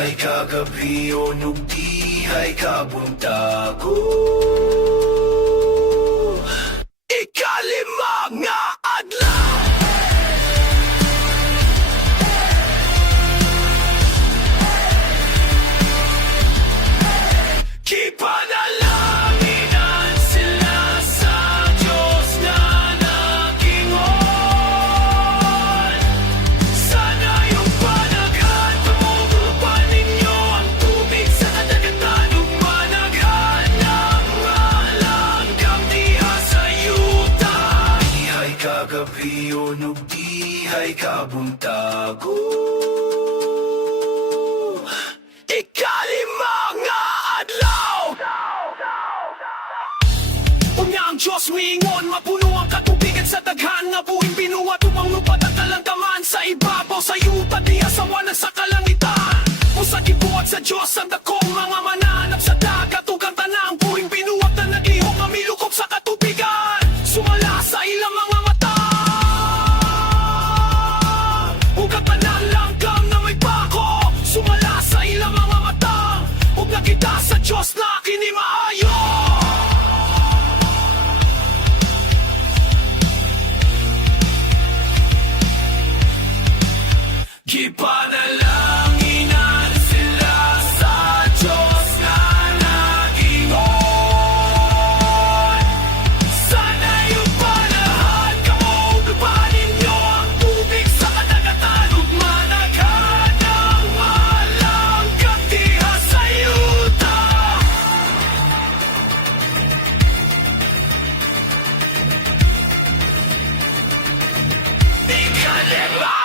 Dihay kagabi o nugdihay kabuntago. Ikalima nga adlaw. Ipanalaginan sila sa Diyos na nagingon. Sana yung panaghan, pamugupan ninyo ang tubig sa kadagatan. Umanaghan ng malanggam diha sa yuta. Dihay kagabi o nugdihay kabuntago. Ikalima nga adlaw. Unya ang Diyos miingon, mapuno ang katubigan sa daghan nga buhing binuhat upang lupad ang kalantaman sa ibabaw sa yuta diha sa wanan sa kalangitan. Usa gibuhat sa Diyos ang dakong mga mananap sa dagat ug ang tanang buhing binuhat na naglihok nga milukop sa katubigan. Sumala sa ilang mga mata ug ang tanang langgam na may bako. Sumala sa ilang mga mata ug nakita sa Diyos na kini maayo. Ipanalaginan sila sa Diyos na nagingon. Sana yung panahon kamugupan ninyo ang tubig sa kadagatan. Ug managhan ng malanggam diha sa yuta. Ikalima